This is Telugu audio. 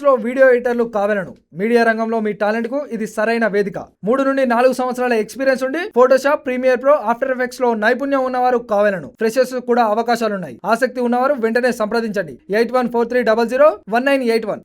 న్యూస్ లో వీడియో ఎడిటర్లు కావాలను. మీడియా రంగంలో మీ టాలెంట్ కు ఇది సరైన వేదిక. 3 నుండి 4 సంవత్సరాల ఎక్స్పీరియన్స్ ఉండి Photoshop, Premiere Pro, after effects లో నైపుణ్యం ఉన్నవారు కావాలను. ఫ్రెషర్స్ కూడా అవకాశాలున్నాయి. ఆసక్తి ఉన్నవారు వెంటనే సంప్రదించండి. 8143001981.